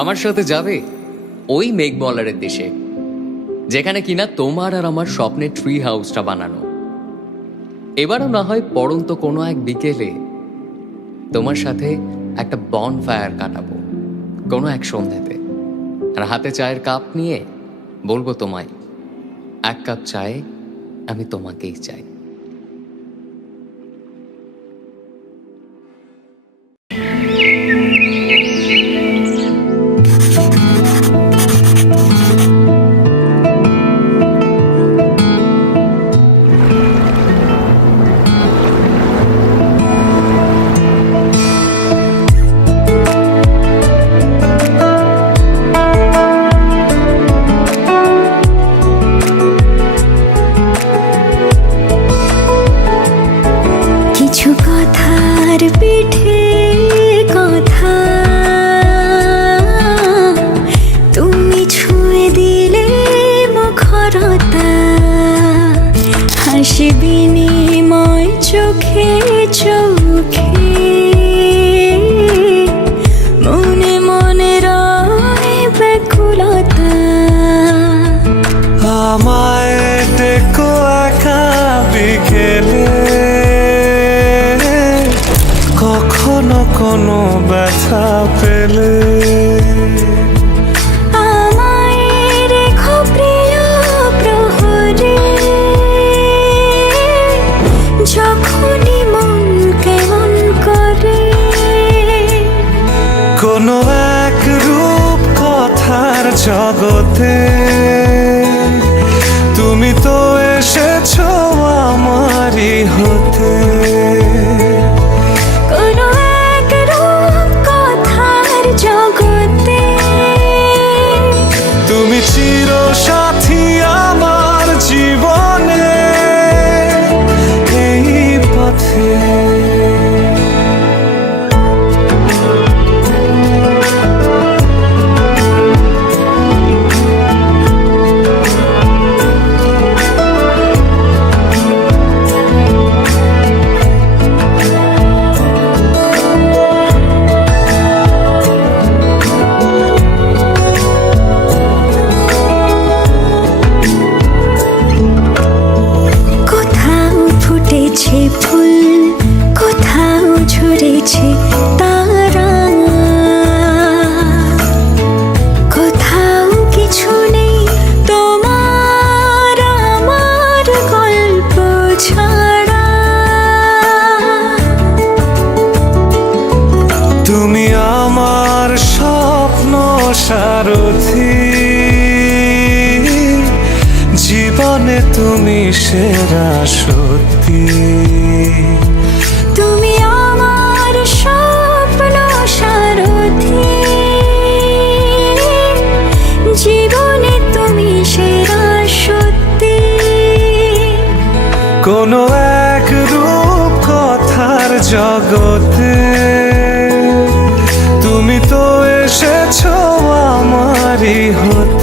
আমার সাথে যাবে ওই মেঘমলারের দেশে, যেখানে কিনা তোমার আর আমার স্বপ্নের ট্রি হাউসটা বানানো। এবারও না হয় পড়ন্ত কোনো এক বিকেলে তোমার সাথে একটা বনফায়ার কাটাবো কোনো এক সন্ধ্যাতে, আর হাতে চায়ের কাপ নিয়ে বলবো তোমায়, এক কাপ চায়ে আমি তোমাকেই চাই। কিছু কথার পিঠে কথা তুমি ছুঁয়ে দিলে মুখরতা, হাসি বিনিময় চোখে চোখে, মনে মনে রয় ব্যাকুলতা। আমায় দেখো একা বিকেলে, কখনো কোনো ব্যথা পেলে আমায় রেখো প্রিয় প্রহরে, যখনই মন কেমন করে। কোনো এক রূপ কথার জগতে তুমি তো এসেছো আমারই হতে। কোনো এক রূপ কথার জগতে তুমি চির সাথী আমার জীবনে, এই পথে কোথাও ফুটেছে ফুল, কোথাও ঝরেছে তারা, কোথাও কিছু নেই তোমার আমার গল্প ছাড়া। তুমি আমার স্বপ্ন সারথি, জীবনে তুমি সেরা সত্যি। তুমি আমার স্বপ্ন সারথি, জীবনে তুমি সেরা সত্যি। কোনো এক রূপ কথার জগতে তুমি তো এসেছো আমারই হতে।